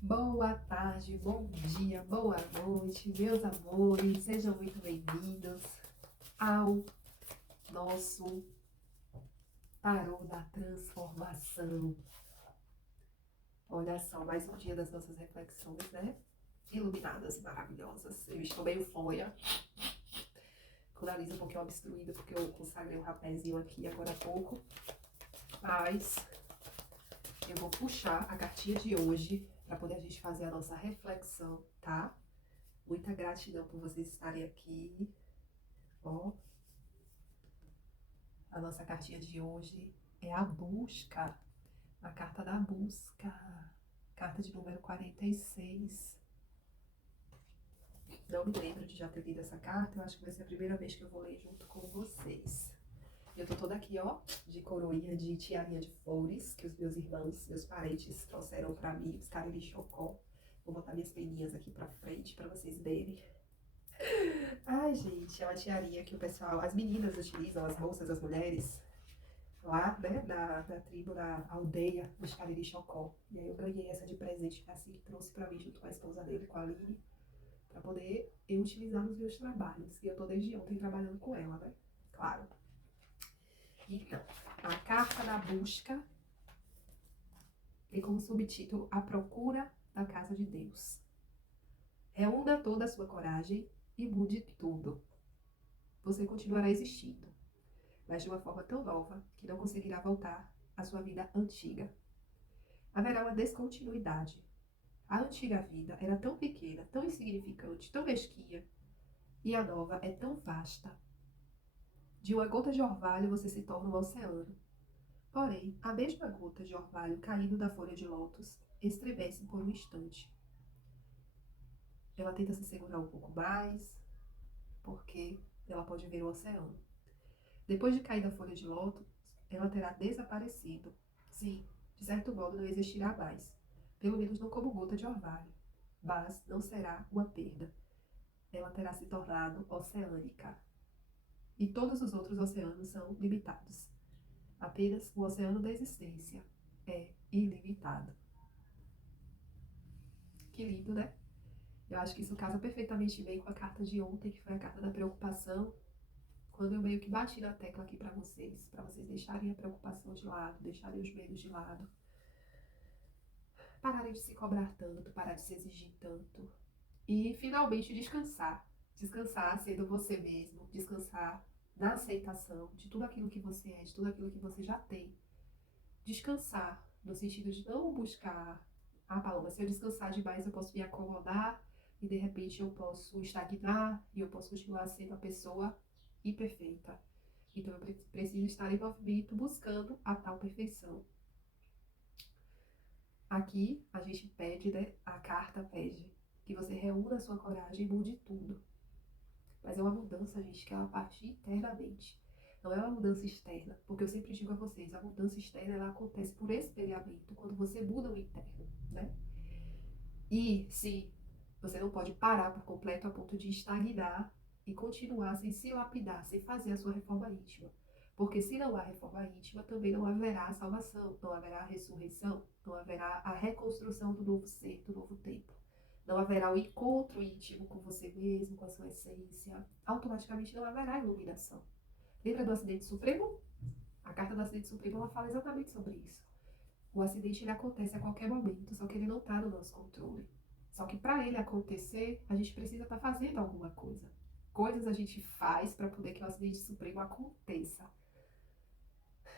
Boa tarde, bom dia, boa noite, meus amores, sejam muito bem-vindos ao nosso Tarô da Transformação. Olha só, mais um dia das nossas reflexões, né? Iluminadas, maravilhosas. Eu estou meio folha, com o nariz um pouquinho obstruído, porque eu consagrei um rapézinho aqui agora há pouco. Mas eu vou puxar a cartinha de hoje para poder a gente fazer a nossa reflexão, tá? Muita gratidão por vocês estarem aqui. Ó, a nossa cartinha de hoje é a busca, a carta da busca, carta de número 46. Não me lembro de já ter lido essa carta, eu acho que vai ser a primeira vez que eu vou ler junto com vocês. Eu tô toda aqui, ó, de coroinha, de tiarinha de flores, que os meus irmãos, meus parentes trouxeram pra mim, os cariri chocó. Vou botar minhas peninhas aqui pra frente pra vocês verem. Ai, gente, é uma tiarinha que o pessoal, as meninas utilizam, as moças, as mulheres, lá, né, da tribo, da aldeia dos Cariri Chocó. E aí eu ganhei essa de presente, assim, que trouxe pra mim junto com a esposa dele, com a Aline, pra poder eu utilizar nos meus trabalhos. E eu tô desde ontem trabalhando com ela, né? Claro. Então, a carta da busca tem como subtítulo A Procura da Casa de Deus. Reúna toda a sua coragem e mude tudo. Você continuará existindo, mas de uma forma tão nova que não conseguirá voltar à sua vida antiga. Haverá uma descontinuidade. A antiga vida era tão pequena, tão insignificante, tão mesquinha, e a nova é tão vasta. De uma gota de orvalho você se torna um oceano. Porém, a mesma gota de orvalho caindo da folha de lótus estremece por um instante. Ela tenta se segurar um pouco mais, porque ela pode ver o oceano. Depois de cair da folha de lótus, ela terá desaparecido. Sim, de certo modo não existirá mais, pelo menos não como gota de orvalho. Mas não será uma perda. Ela terá se tornado oceânica. E todos os outros oceanos são limitados. Apenas o oceano da existência é ilimitado. Que lindo, né? Eu acho que isso casa perfeitamente bem com a carta de ontem, que foi a carta da preocupação, quando eu meio que bati na tecla aqui para vocês deixarem a preocupação de lado, deixarem os medos de lado, pararem de se cobrar tanto, parar de se exigir tanto e finalmente descansar. Descansar sendo você mesmo, descansar na aceitação de tudo aquilo que você é, de tudo aquilo que você já tem. Descansar no sentido de não buscar, Paloma, se eu descansar demais eu posso me acomodar e de repente eu posso estagnar e eu posso continuar sendo a pessoa imperfeita. Então eu preciso estar em movimento buscando a tal perfeição. Aqui a gente pede, né? A carta pede que você reúna a sua coragem e mude tudo. Mas é uma mudança, gente, que ela parte internamente. Não é uma mudança externa, porque eu sempre digo a vocês, a mudança externa ela acontece por espelhamento, quando você muda o interno, né? E se você não pode parar por completo a ponto de estagnar e continuar sem se lapidar, sem fazer a sua reforma íntima. Porque se não há reforma íntima, também não haverá salvação, não haverá ressurreição, não haverá a reconstrução do novo ser, do novo tempo. Não haverá o encontro íntimo com você mesmo, com a sua essência. Automaticamente não haverá iluminação. Lembra do acidente supremo? A carta do acidente supremo ela fala exatamente sobre isso. O acidente ele acontece a qualquer momento, só que ele não está no nosso controle. Só que para ele acontecer, a gente precisa estar fazendo alguma coisa. Coisas a gente faz para poder que o acidente supremo aconteça.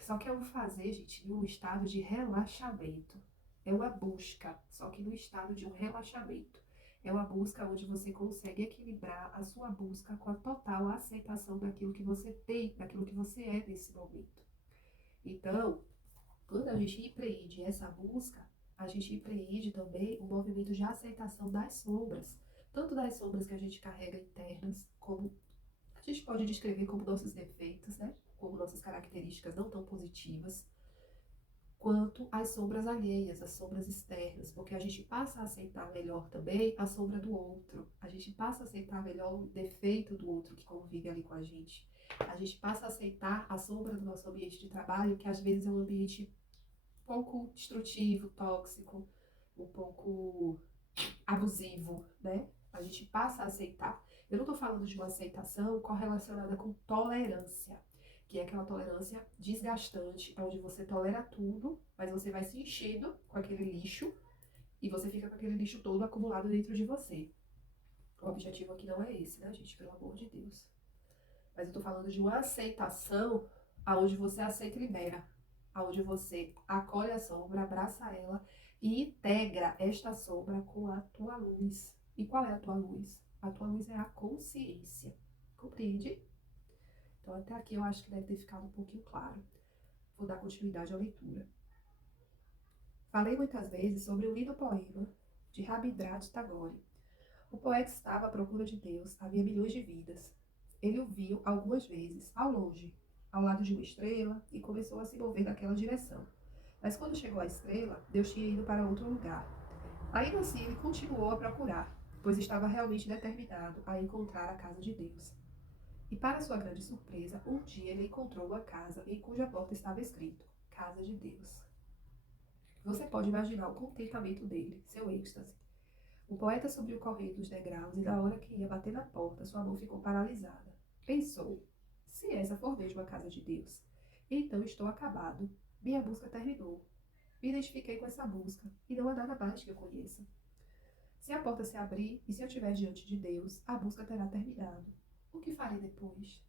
Só que é um fazer, gente, num estado de relaxamento. É uma busca, só que no estado de um relaxamento. É uma busca onde você consegue equilibrar a sua busca com a total aceitação daquilo que você tem, daquilo que você é nesse momento. Então, quando a gente empreende essa busca, a gente empreende também o movimento de aceitação das sombras, tanto das sombras que a gente carrega internas, como a gente pode descrever como nossos defeitos, né? Como nossas características não tão positivas, quanto as sombras alheias, as sombras externas, porque a gente passa a aceitar melhor também a sombra do outro, a gente passa a aceitar melhor o defeito do outro que convive ali com a gente gente passa a aceitar a sombra do nosso ambiente de trabalho, que às vezes é um ambiente pouco destrutivo, tóxico, um pouco abusivo, né? A gente passa a aceitar. Eu não estou falando de uma aceitação correlacionada com tolerância, que é aquela tolerância desgastante, onde você tolera tudo, mas você vai se enchendo com aquele lixo e você fica com aquele lixo todo acumulado dentro de você. O objetivo aqui não é esse, né, gente? Pelo amor de Deus. Mas eu tô falando de uma aceitação aonde você aceita e libera, aonde você acolhe a sombra, abraça ela e integra esta sombra com a tua luz. E qual é a tua luz? A tua luz é a consciência. Compreende? Então até aqui eu acho que deve ter ficado um pouquinho claro. Vou dar continuidade à leitura. Falei muitas vezes sobre o lindo poema de Rabindranath Tagore. O poeta estava à procura de Deus havia milhões de vidas. Ele o viu algumas vezes, ao longe, ao lado de uma estrela, e começou a se mover naquela direção. Mas quando chegou à estrela, Deus tinha ido para outro lugar. Ainda assim, ele continuou a procurar, pois estava realmente determinado a encontrar a casa de Deus. E para sua grande surpresa, um dia ele encontrou uma casa em cuja porta estava escrito: Casa de Deus. Você pode imaginar o contentamento dele, seu êxtase. O poeta subiu correndo os degraus e, na hora que ia bater na porta, sua mão ficou paralisada. Pensou: se essa for mesmo a casa de Deus, então estou acabado. Minha busca terminou. Me identifiquei com essa busca e não há nada mais que eu conheça. Se a porta se abrir e se eu estiver diante de Deus, a busca terá terminado. O que farei depois?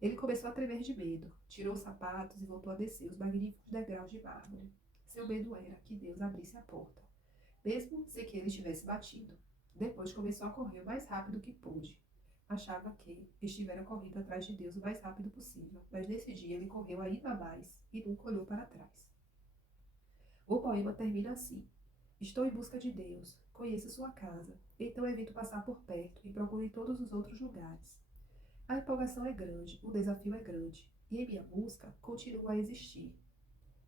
Ele começou a tremer de medo, tirou os sapatos e voltou a descer os magníficos degraus de mármore. Seu medo era que Deus abrisse a porta, mesmo sem que ele estivesse batido. Depois começou a correr o mais rápido que pôde. Achava que estivera correndo atrás de Deus o mais rápido possível, mas nesse dia ele correu ainda mais e nunca olhou para trás. O poema termina assim: estou em busca de Deus, conheço sua casa, então evito passar por perto e procuro em todos os outros lugares. A empolgação é grande, o desafio é grande, e em minha busca continua a existir.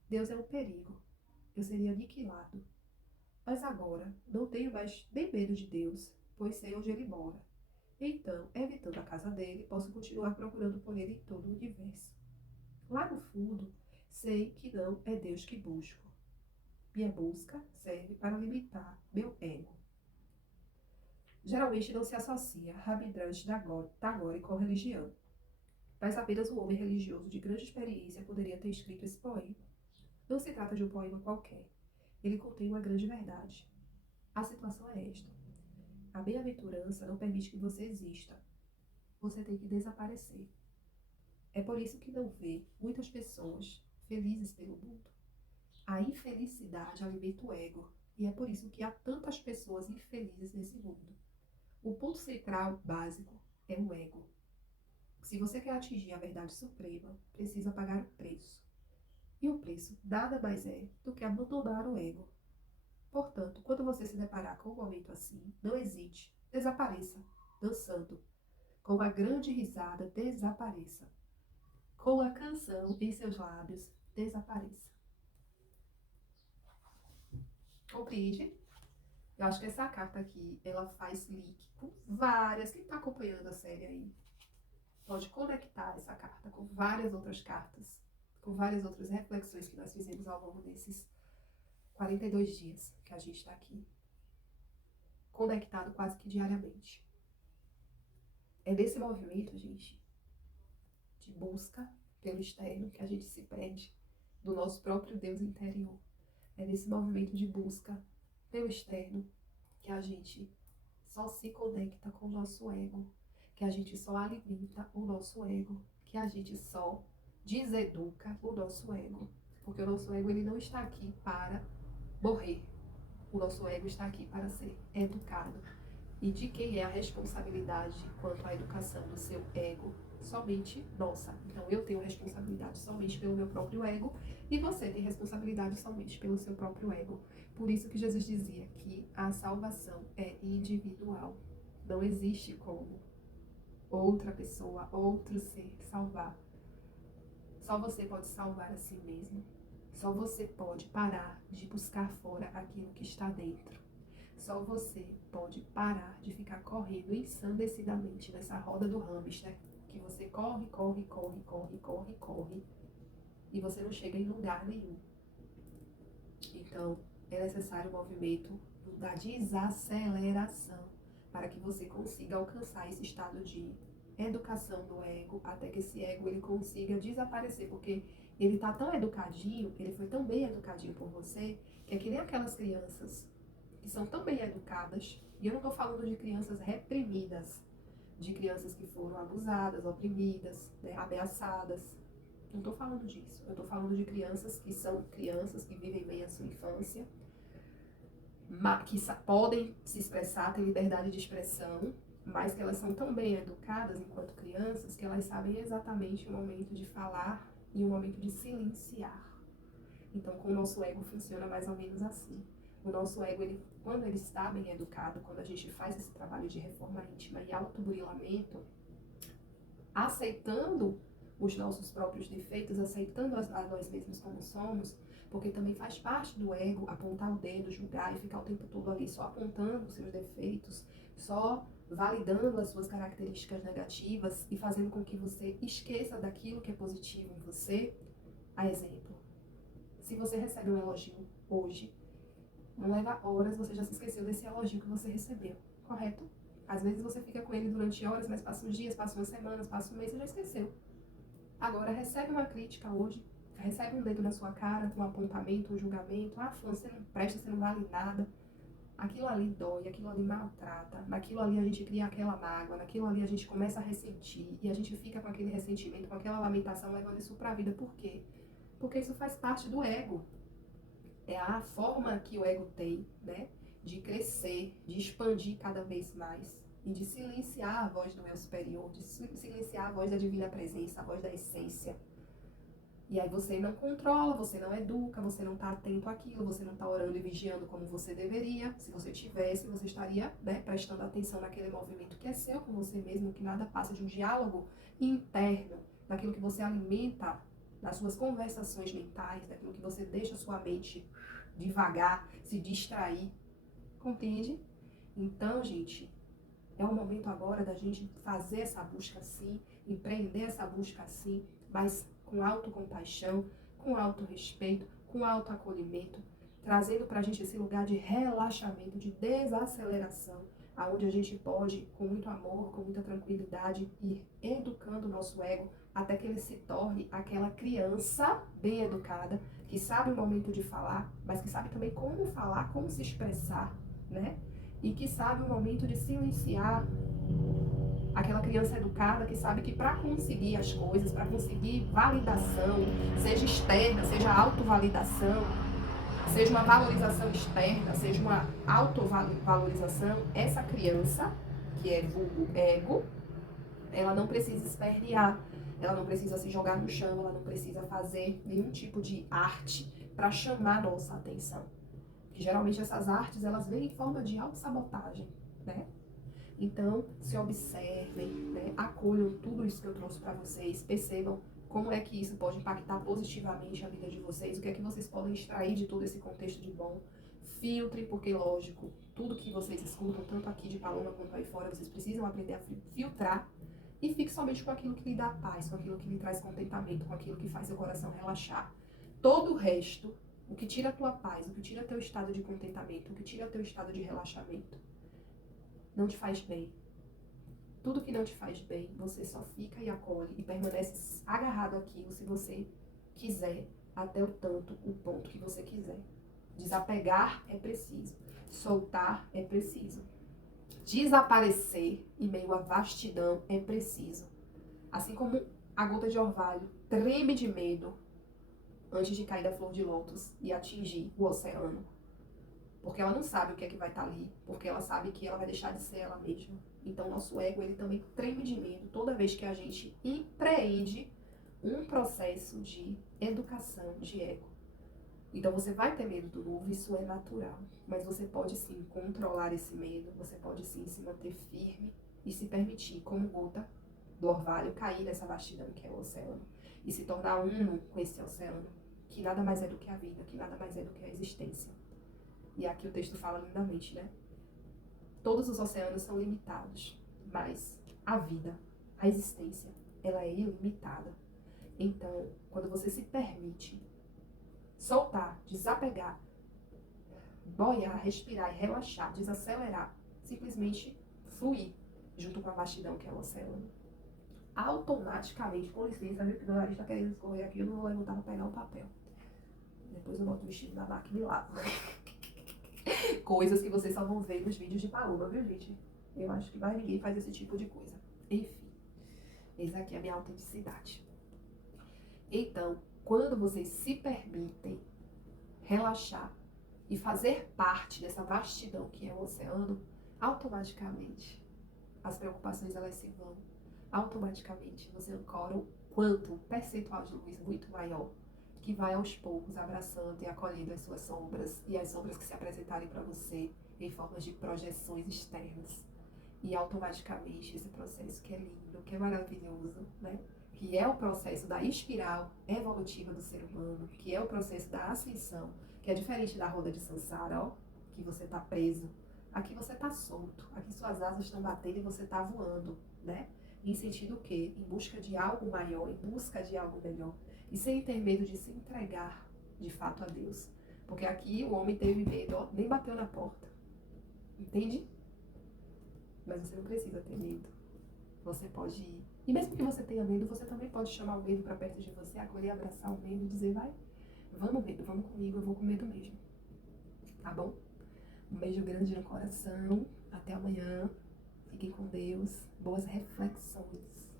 Deus é um perigo, eu seria aniquilado. Mas agora não tenho mais nem medo de Deus, pois sei onde ele mora. Então, evitando a casa dele, posso continuar procurando por ele em todo o universo. Lá no fundo, sei que não é Deus que busco. Minha busca serve para limitar meu ego. Geralmente não se associa Rabindranath Tagore com religião, mas apenas um homem religioso de grande experiência poderia ter escrito esse poema. Não se trata de um poema qualquer. Ele contém uma grande verdade. A situação é esta: a bem-aventurança não permite que você exista. Você tem que desaparecer. É por isso que não vê muitas pessoas felizes pelo mundo. A infelicidade alimenta o ego, e é por isso que há tantas pessoas infelizes nesse mundo. O ponto central, básico, é o ego. Se você quer atingir a verdade suprema, precisa pagar o preço. E o preço nada mais é do que abandonar o ego. Portanto, quando você se deparar com um momento assim, não hesite, desapareça, dançando. Com uma grande risada, desapareça. Com a canção em seus lábios, desapareça. Compreende? Eu acho que essa carta aqui, ela faz link com várias. Quem está acompanhando a série aí pode conectar essa carta com várias outras cartas, com várias outras reflexões que nós fizemos ao longo desses 42 dias que a gente está aqui, conectado quase que diariamente. É nesse movimento, gente, de busca pelo externo que a gente se perde do nosso próprio Deus interior. É nesse movimento de busca pelo externo que a gente só se conecta com o nosso ego, que a gente só alimenta o nosso ego, que a gente só deseduca o nosso ego. Porque o nosso ego, ele não está aqui para morrer. O nosso ego está aqui para ser educado. E de quem é a responsabilidade quanto à educação do seu ego? Somente nossa. Então eu tenho responsabilidade somente pelo meu próprio ego e você tem responsabilidade somente pelo seu próprio ego. Por isso que Jesus dizia que a salvação é individual. Não existe como outra pessoa, outro ser salvar. Só você pode salvar a si mesmo. Só você pode parar de buscar fora aquilo que está dentro. Só você pode parar de ficar correndo ensandecidamente nessa roda do hamster, que você corre, corre, corre, corre, corre, corre, e você não chega em lugar nenhum. Então, é necessário o movimento da desaceleração para que você consiga alcançar esse estado de educação do ego, até que esse ego ele consiga desaparecer, porque ele tá tão educadinho, ele foi tão bem educadinho por você, que é que nem aquelas crianças que são tão bem educadas, e eu não estou falando de crianças reprimidas, de crianças que foram abusadas, oprimidas, né, ameaçadas. Não estou falando disso. Eu estou falando de crianças que são crianças que vivem bem a sua infância, que podem se expressar, têm liberdade de expressão, mas que elas são tão bem educadas enquanto crianças que elas sabem exatamente o momento de falar e o momento de silenciar. Então, com o nosso ego funciona mais ou menos assim. O nosso ego, quando ele está bem educado, quando a gente faz esse trabalho de reforma íntima e autoburilamento, aceitando os nossos próprios defeitos, aceitando a nós mesmos como somos, porque também faz parte do ego apontar o dedo, julgar e ficar o tempo todo ali só apontando os seus defeitos, só validando as suas características negativas e fazendo com que você esqueça daquilo que é positivo em você. A exemplo, se você recebe um elogio hoje, não leva horas, você já se esqueceu desse elogio que você recebeu, correto? Às vezes você fica com ele durante horas, mas passa uns dias, passa umas semanas, passa um mês, você já esqueceu. Agora, recebe uma crítica hoje, recebe um dedo na sua cara, um apontamento, um julgamento. Ah, fulano, você não presta, você não vale nada. Aquilo ali dói, aquilo ali maltrata, naquilo ali a gente cria aquela mágoa, naquilo ali a gente começa a ressentir, e a gente fica com aquele ressentimento, com aquela lamentação, levando isso pra vida. Por quê? Porque isso faz parte do ego. É a forma que o ego tem, né, de crescer, de expandir cada vez mais e de silenciar a voz do eu superior, de silenciar a voz da divina presença, a voz da essência. E aí você não controla, você não educa, você não está atento àquilo, você não está orando e vigiando como você deveria. Se você tivesse, você estaria, né, prestando atenção naquele movimento que é seu com você mesmo, que nada passa de um diálogo interno, daquilo que você alimenta nas suas conversações mentais, daquilo que você deixa a sua mente devagar, se distrair. Compreende? Então, gente, é o momento agora da gente fazer essa busca sim, empreender essa busca sim, mas com autocompaixão, com autorrespeito, com autoacolhimento, trazendo pra gente esse lugar de relaxamento, de desaceleração, aonde a gente pode, com muito amor, com muita tranquilidade, ir educando o nosso ego até que ele se torne aquela criança bem educada, que sabe o momento de falar, mas que sabe também como falar, como se expressar, né? E que sabe o momento de silenciar, aquela criança educada que sabe que para conseguir as coisas, para conseguir validação, seja externa, seja autovalidação, seja uma valorização externa, seja uma autovalorização, essa criança, que é vulgo ego, ela não precisa espernear, ela não precisa se jogar no chão, ela não precisa fazer nenhum tipo de arte para chamar nossa atenção. Que geralmente essas artes, elas vêm em forma de autossabotagem, né? Então, se observem, né? Acolham tudo isso que eu trouxe para vocês, percebam como é que isso pode impactar positivamente a vida de vocês, o que é que vocês podem extrair de todo esse contexto de bom. Filtrem, porque, lógico, tudo que vocês escutam, tanto aqui de Paloma quanto aí fora, vocês precisam aprender a filtrar e fique somente com aquilo que lhe dá paz, com aquilo que lhe traz contentamento, com aquilo que faz seu coração relaxar. Todo o resto, o que tira a tua paz, o que tira teu estado de contentamento, o que tira teu estado de relaxamento, não te faz bem. Tudo que não te faz bem, você só fica e acolhe e permanece agarrado àquilo se você quiser, até o ponto que você quiser. Desapegar é preciso, soltar é preciso. Desaparecer em meio à vastidão é preciso. Assim como a gota de orvalho treme de medo antes de cair da flor de lótus e atingir o oceano. Porque ela não sabe o que é que vai estar ali, porque ela sabe que ela vai deixar de ser ela mesma. Então, nosso ego, ele também treme de medo toda vez que a gente empreende um processo de educação de ego. Então, você vai ter medo do novo, isso é natural. Mas você pode, sim, controlar esse medo, você pode, sim, se manter firme e se permitir, como gota do orvalho, cair nessa vastidão que é o oceano e se tornar uno com esse oceano, que nada mais é do que a vida, que nada mais é do que a existência. E aqui o texto fala lindamente, né? Todos os oceanos são limitados, mas a vida, a existência, ela é ilimitada. Então, quando você se permite soltar, desapegar boiar, respirar e relaxar, desacelerar, simplesmente fluir junto com a vastidão que é o oceano, automaticamente, com licença, viu, que meu nariz tá querendo escorrer aqui, eu não vou levantar pra pegar o papel. Depois eu boto o vestido na máquina e lavo. Coisas que vocês só vão ver nos vídeos de Paloma, viu, gente? Eu acho que mais ninguém faz esse tipo de coisa. Enfim, eis aqui a minha autenticidade. Então, quando vocês se permitem relaxar e fazer parte dessa vastidão que é o oceano, automaticamente as preocupações elas se vão. Automaticamente você ancora o quanto, um percentual de luz muito maior, que vai aos poucos abraçando e acolhendo as suas sombras e as sombras que se apresentarem para você em formas de projeções externas. E automaticamente esse processo que é lindo, que é maravilhoso, né? Que é o processo da espiral evolutiva do ser humano, que é o processo da ascensão, que é diferente da roda de Sansara, ó, que você está preso. Aqui você está solto, aqui suas asas estão batendo e você está voando, né? Em sentido o quê? Em busca de algo maior, em busca de algo melhor. E sem ter medo de se entregar, de fato, a Deus. Porque aqui o homem teve medo, ó, nem bateu na porta. Entende? Mas você não precisa ter medo. Você pode ir. E mesmo que você tenha medo, você também pode chamar o medo para perto de você, acolher, abraçar o medo e dizer, vai, vamos medo, vamos comigo, eu vou com medo mesmo. Tá bom? Um beijo grande no coração. Até amanhã. Fiquem com Deus. Boas reflexões.